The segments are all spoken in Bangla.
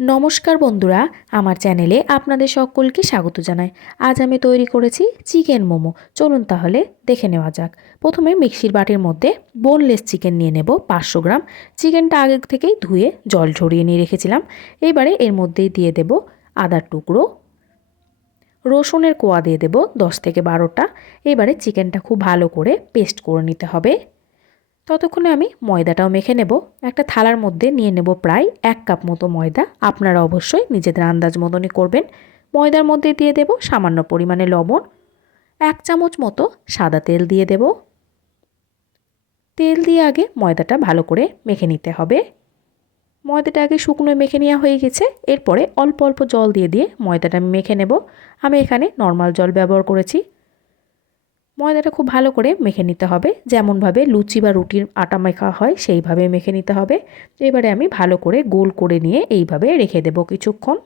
নমস্কার বন্ধুরা, আমার চ্যানেলে আপনাদের সকলকে স্বাগত জানাই। আজ আমি তৈরি করেছি চিকেন মোমো। চলুন তাহলে দেখে নেওয়া যাক। প্রথমে মিক্সির বাটির মধ্যে বোনলেস চিকেন নিয়ে নেব 500 গ্রাম। চিকেনটা আগে থেকেই ধুয়ে জল ঝরিয়ে নিয়ে রেখেছিলাম। এবারে এর মধ্যেই দিয়ে দেব আদার টুকরো, রসুনের কোয়া দিয়ে দেব 10 থেকে 12টা। এবারে চিকেনটা খুব ভালো করে পেস্ট করে নিতে হবে। ততক্ষণে আমি ময়দাটাও মেখে নেব। একটা থালার মধ্যে নিয়ে নেব প্রায় 1 কাপ মতো ময়দা। আপনারা অবশ্যই নিজেদের আন্দাজ মতনই করবেন। ময়দার মধ্যে দিয়ে দেব সামান্য পরিমাণে লবণ, 1 চামচ মতো সাদা তেল দিয়ে দেব। তেল দিয়ে আগে ময়দাটা ভালো করে মেখে নিতে হবে। ময়দাটা আগে শুকনো মেখে নেওয়া হয়ে গেছে। এরপরে অল্প অল্প জল দিয়ে ময়দাটা মেখে নেব। আমি এখানে নর্মাল জল ব্যবহার করেছি। ময়দাটা খুব ভালো করে মেখে নিতে হবে, যেমনভাবে লুচি বা রুটির আটা মেখা হয় সেইভাবে মেখে নিতে হবে। এবারে আমি ভালো করে গোল করে নিয়ে এইভাবে রেখে দেব কিছুক্ষণ।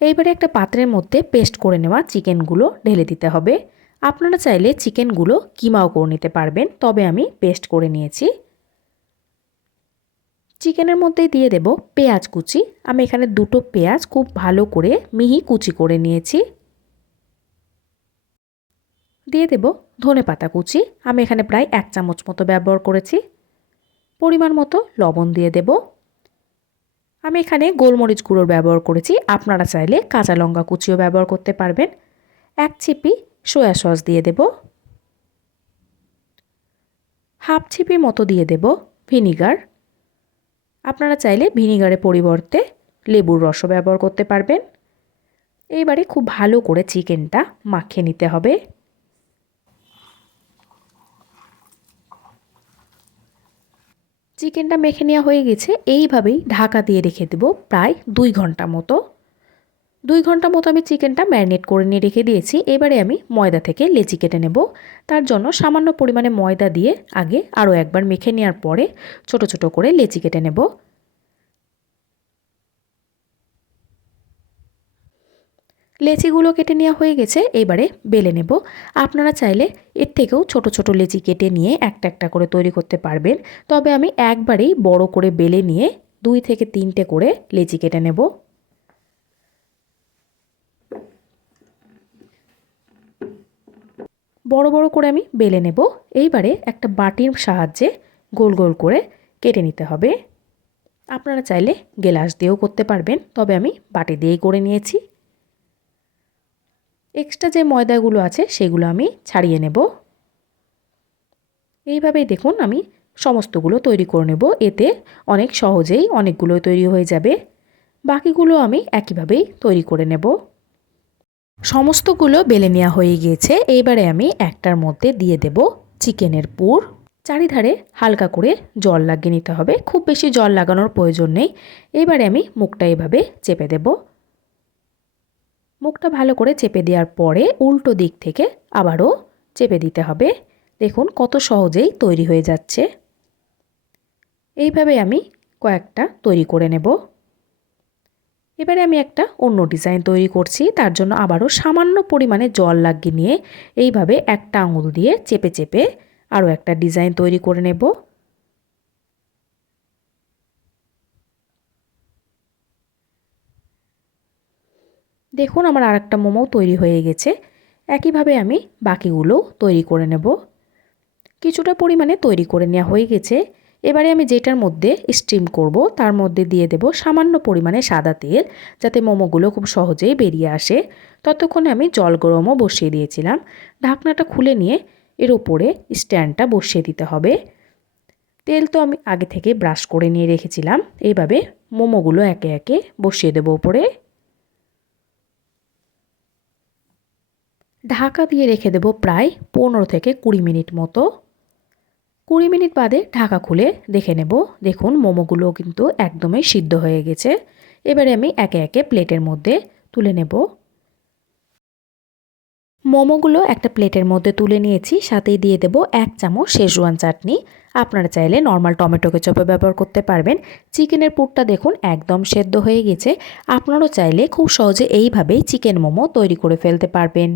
এইবারে একটা পাত্রের মধ্যে পেস্ট করে নেওয়া চিকেনগুলো ঢেলে দিতে হবে। আপনারা চাইলে চিকেনগুলো কিমাও করে নিতে পারবেন, তবে আমি পেস্ট করে নিয়েছি। চিকেনের মধ্যে দিয়ে দেব পেঁয়াজ কুচি। আমি এখানে 2টো পেঁয়াজ খুব ভালো করে মিহি কুচি করে নিয়েছি। দিয়ে দেব ধনেপাতা কুচি। আমি এখানে প্রায় 1 চামচ মতো ব্যবহার করেছি। পরিমাণ মতো লবণ দিয়ে দেব। আমি এখানে গোলমরিচ গুঁড়োর ব্যবহার করেছি, আপনারা চাইলে কাঁচা লঙ্কা কুচিও ব্যবহার করতে পারবেন। 1 চিপি সয়া সস দিয়ে দেব। হাফ চিপি মতো দিয়ে দেব ভিনিগার। আপনারা চাইলে ভিনিগারের পরিবর্তে লেবুর রসও ব্যবহার করতে পারবেন। এইবারে খুব ভালো করে চিকেনটা মাখিয়ে নিতে হবে। চিকেনটা মেখে নেওয়া হয়ে গেছে। এইভাবেই ঢাকা দিয়ে রেখে দেব প্রায় 2 ঘন্টা মতো। 2 ঘন্টা মতো আমি চিকেনটা ম্যারিনেট করে নিয়ে রেখে দিয়েছি। এবারে আমি ময়দা থেকে লেচি কেটে নেব। তার জন্য সামান্য পরিমাণে ময়দা দিয়ে আগে আরও একবার মেখে নেওয়ার পরে ছোট ছোট করে লেচি কেটে নেব। লেচিগুলো কেটে নেওয়া হয়ে গেছে। এবারে বেলে নেব। আপনারা চাইলে এর থেকেও ছোট ছোট লেচি কেটে নিয়ে একটা একটা করে তৈরি করতে পারবেন, তবে আমি একবারেই বড় করে বেলে নিয়ে 2 থেকে 3টে করে লেচি কেটে নেব। বড় বড় করে আমি বেলে নেব। এইবারে একটা বাটির সাহায্যে গোল গোল করে কেটে নিতে হবে। আপনারা চাইলে গ্লাস দিয়েও করতে পারবেন, তবে আমি বাটি দিয়েই করে নিয়েছি। এক্সট্রা যে ময়দাগুলো আছে সেগুলো আমি ছাড়িয়ে নেব। এইভাবেই দেখুন আমি সমস্তগুলো তৈরি করে নেব। এতে অনেক সহজেই অনেকগুলো তৈরি হয়ে যাবে। বাকিগুলো আমি একইভাবেই তৈরি করে নেব। সমস্তগুলো বেলে নেওয়া হয়ে গিয়েছে। এইবারে আমি একটার মধ্যে দিয়ে দেব চিকেনের পুর। চারিধারে হালকা করে জল লাগিয়ে নিতে হবে, খুব বেশি জল লাগানোর প্রয়োজন নেই। এবারে আমি মুখটা এভাবে চেপে দেব। মুখটা ভালো করে চেপে দেওয়ার পরে উল্টো দিক থেকে আবারও চেপে দিতে হবে। দেখুন কত সহজেই তৈরি হয়ে যাচ্ছে। এইভাবে আমি কয়েকটা তৈরি করে নেব। এবারে আমি একটা অন্য ডিজাইন তৈরি করছি। তার জন্য আবারও সামান্য পরিমাণে জল লাগিয়ে নিয়ে এইভাবে একটা আঙুল দিয়ে চেপে চেপে আরও একটা ডিজাইন তৈরি করে নেব। দেখুন আমার আরেকটা মোমো তৈরি হয়ে গেছে। একইভাবে আমি বাকিগুলো তৈরি করে নেব। কিছুটা পরিমাণে তৈরি করে নেওয়া হয়ে গেছে। এবারে আমি যেটার মধ্যে স্টিম করব তার মধ্যে দিয়ে দেব সামান্য পরিমাণে সাদা তেল, যাতে মোমোগুলো খুব সহজেই বেরিয়ে আসে। ততক্ষণে আমি জল গরমও বসিয়ে দিয়েছিলাম। ঢাকনাটা খুলে নিয়ে এর উপরে স্ট্যান্ডটা বসিয়ে দিতে হবে। তেল তো আমি আগে থেকে ব্রাশ করে নিয়ে রেখেছিলাম। এইভাবে মোমোগুলো একে একে বসিয়ে দেব উপরে। ঢাকা দিয়ে রেখে দেব প্রায় 15 থেকে 20 মিনিট মতো। 20 মিনিট বাদে ঢাকা খুলে দেখে নেব। দেখুন মোমোগুলো কিন্তু একদমই সিদ্ধ হয়ে গেছে। এবারে আমি একে একে প্লেটের মধ্যে তুলে নেব। মোমোগুলো একটা প্লেটের মধ্যে তুলে নিয়েছি। সাথেই দিয়ে দেব 1 চামচ শেজওয়ান চাটনি। আপনারা চাইলে নর্মাল টমেটো কেচাপও ব্যবহার করতে পারবেন। চিকেনের পুরটা দেখুন একদম সেদ্ধ হয়ে গেছে। আপনারাও চাইলে খুব সহজে এইভাবেই চিকেন মোমো তৈরি করে ফেলতে পারবেন।